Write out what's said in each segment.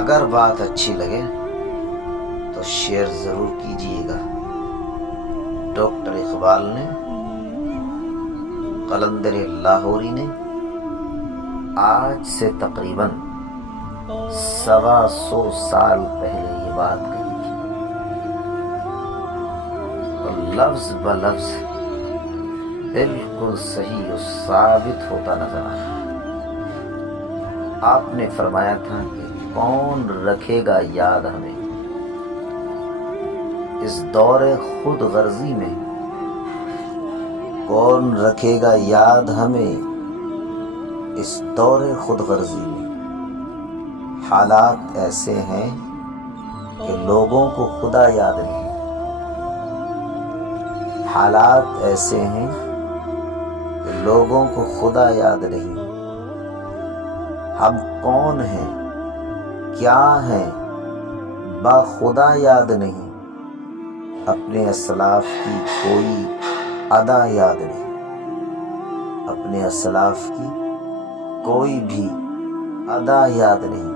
اگر بات اچھی لگے تو شیئر ضرور کیجیے گا۔ ڈاکٹر اقبال نے، قلندر لاہوری نے آج سے تقریباً 125 سال پہلے یہ بات کہی تھی، اور لفظ بلفظ بالکل صحیح و ثابت ہوتا نظر آیا۔ آپ نے فرمایا تھا کہ کون رکھے گا یاد ہمیں اس دور خود غرضی میں، کون رکھے گا یاد ہمیں اس دور خود غرضی میں۔ حالات ایسے ہیں کہ لوگوں کو خدا یاد نہیں، حالات ایسے ہیں کہ لوگوں کو خدا یاد نہیں۔ ہم کون ہیں، کیا ہیں، با خدا یاد نہیں۔ اپنے اسلاف کی کوئی ادا یاد نہیں، اپنے اسلاف کی کوئی بھی ادا یاد نہیں۔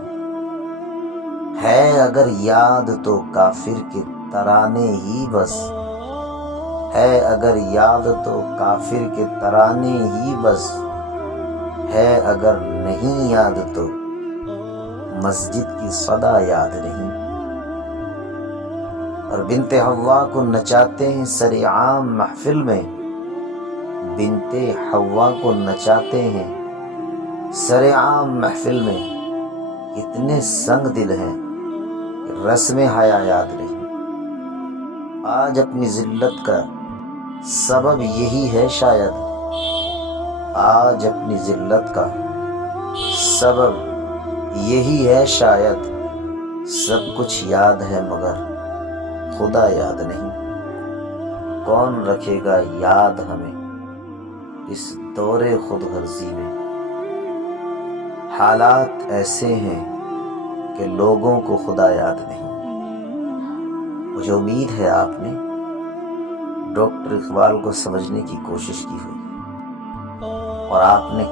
ہے اگر یاد تو کافر کے ترانے ہی بس، ہے اگر یاد تو کافر کے ترانے ہی بس، ہے اگر نہیں یاد تو مسجد کی صدا یاد نہیں۔ اور بنت حوا کو نچاتے ہیں سر عام محفل میں، بنت حوا کو نچاتے ہیں سر عام محفل میں۔ کتنے سنگ دل ہیں کہ رسم حیا یاد نہیں۔ آج اپنی ذلت کا سبب یہی ہے شاید، آج اپنی ذلت کا سبب یہی ہے شاید۔ سب کچھ یاد ہے مگر خدا یاد نہیں۔ کون رکھے گا یاد ہمیں اس دور خود غرضی میں۔ حالات ایسے ہیں کہ لوگوں کو خدا یاد نہیں۔ مجھے امید ہے آپ نے ڈاکٹر اقبال کو سمجھنے کی کوشش کی ہوگی، اور آپ نے